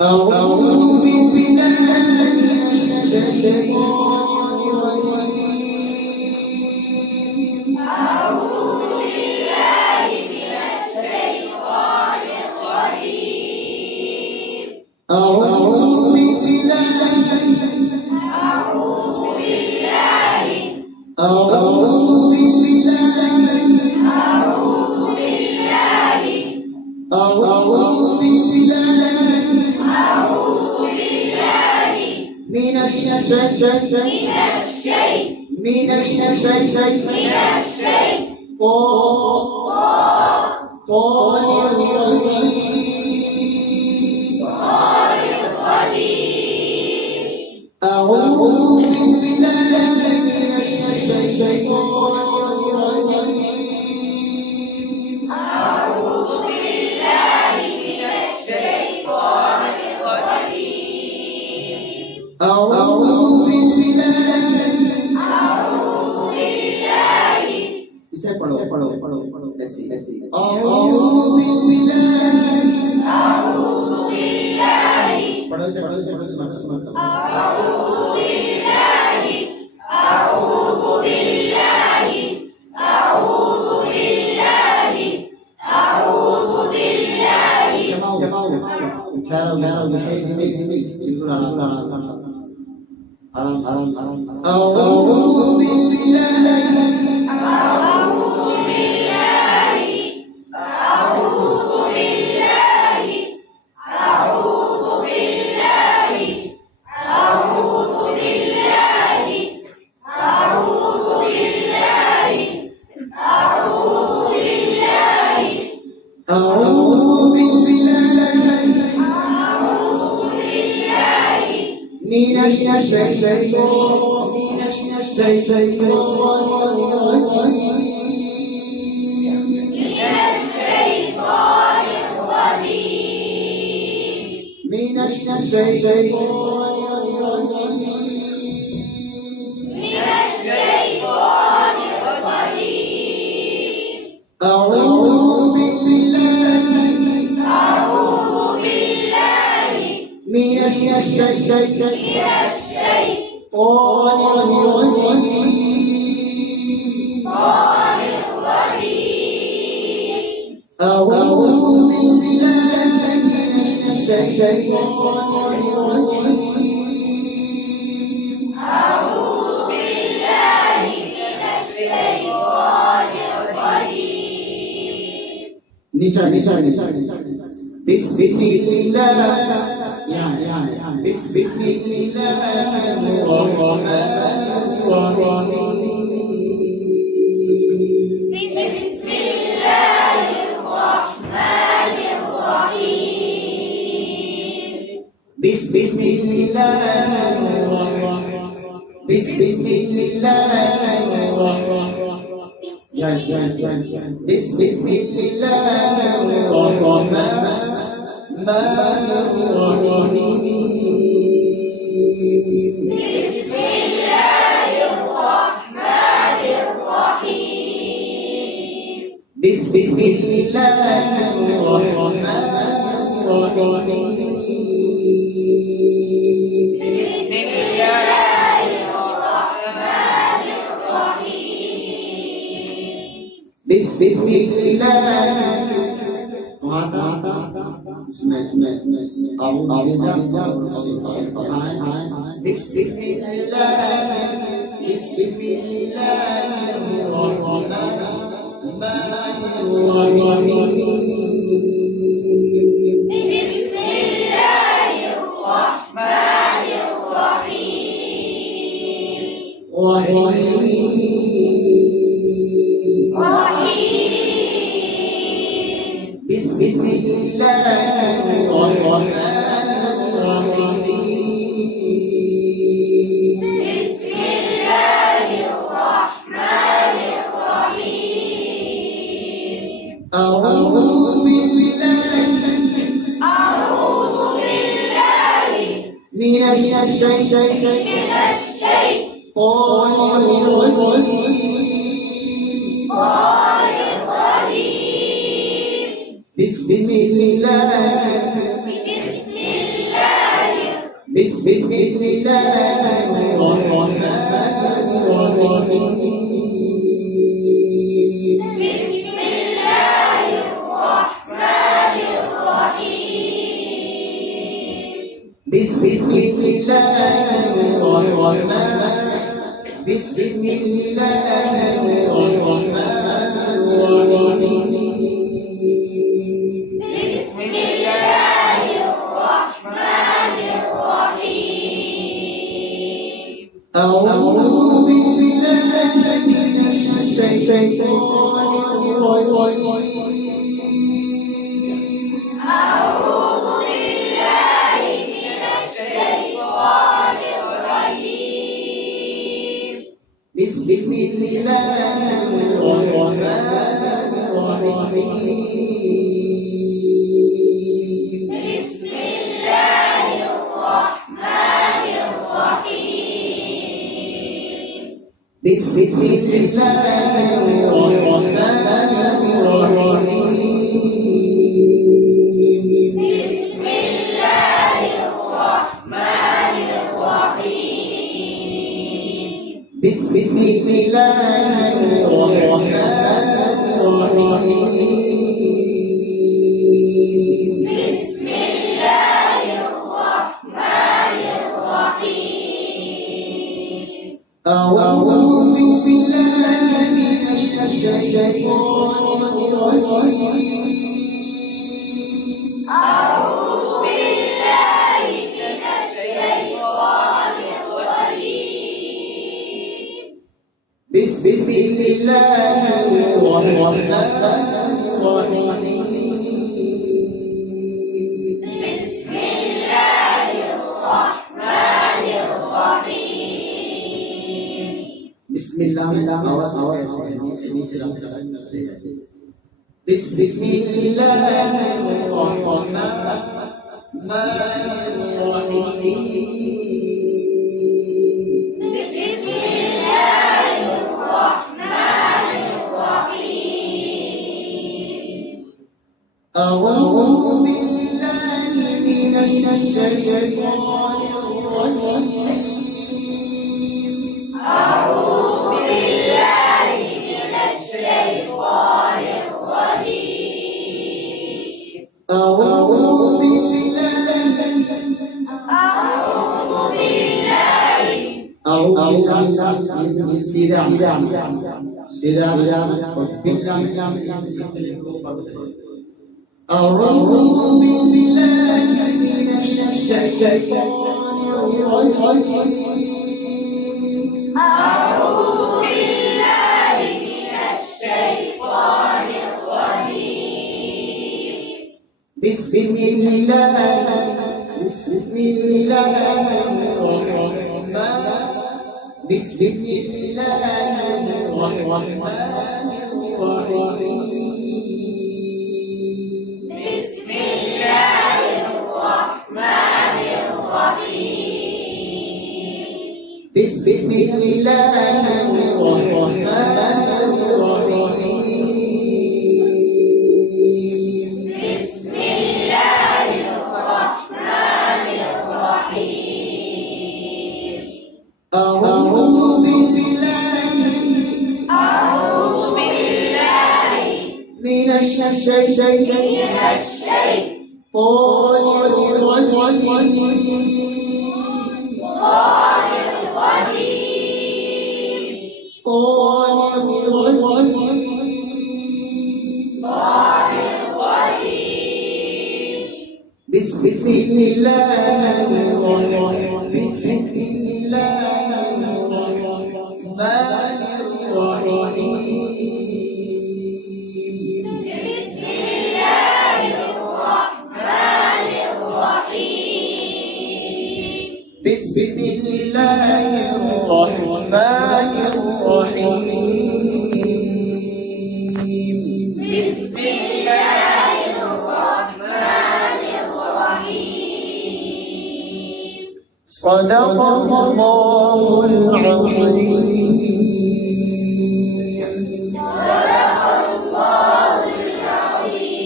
أعوذ بالله من الشيطان الرجيم. أعوذ بالله من الشيطان الرجيم. أعوذ بالله أعوذ بالله أعوذ بالله أعوذ بالله أعوذ بالله أعوذ بالله من الشيطان من الشيطان الرجيم. أعوذ بالله من الشيطان الرجيم. أعوذ بالله من الشيطان الرجيم. أعوذ بالله أعوذ بالله इसे पढ़ो ऐसी أعوذ بالله أعوذ بالله पढ़ो أعوذ بالله أعوذ بالله أعوذ بالله أعوذ بالله جماعو كارو بشيء أعوذ بالله أعوذ بالله أعوذ بالله أعوذ بالله أعوذ بالله أعوذ بالله أعوذ بالله أعوذ بالله من الشيطان الرجيم. من الشيطان الرجيم. أعوذ بالله من الشيطان الرجيم. أعوذ بالله من الشيطان الرجيم. بسم الله بسم الله الرحمن الرحيم. بسم الله الرحمن الرحيم. بسم الله الرحمن بسم الله الرحمن بسم الله الرحمن الرحيم. بسم الله الرحمن الرحيم. بسم الله الرحمن الرحيم. بسم الله الرحمن الرحيم. بسم الله بسم الله الرحمن الرحيم. بسم الله الرحمن الرحيم. بسم الله الرحمن الرحيم. بسم الله الرحمن الرحيم. أعوذ بالله من الشيطان الرجيم. بسم الله بسم الله الرحمن الرحيم بسم الله الرحمن الرحيم بسم الله الرحمن بسم الله الرحمن الرحيم بسم الله الرحمن الرحيم أعوذ بالله من الشيطان الرجيم أعوذ بالله من الشيطان الرجيم بسم الله الرحمن الرحيم بسم الله الرحمن الرحيم بسم الله الرحمن الرحيم بسم الله الرحمن الرحيم بسم الله الرحمن الرحيم بسم الله الرحمن الرحيم أعوذ بالله من الشيطان الرجيم أعوذ بالله من الشيطان الرجيم بسم الله الرحمن الرحيم بسم الله الرحمن الرحيم بسم الله आवाज नीचे بسم الله الرحمن الرحيم بسم الله الرحمن الرحيم أعوذ بالله من الشيطان الرجيم أعوذ بالله من الشيطان الرجيم أعوذ بالله أعوذ بالله أعوذ بالله من الشيطان الرجيم أعوذ بالله من الشيطان الرجيم بسم الله الرحمن بسم الله الرحمن الرحيم بسم الله الرحمن الرحيم بسم الله الرحمن الرحيم بسم الله الرحمن الرحيم أعوذ بالله من الشيطان بسم الله بسم الله الرحمن الرحيم بسم الله الرحمن الرحيم بسم الله الرحمن الرحيم بسم الله الرحمن الرحيم صدق الله العظيم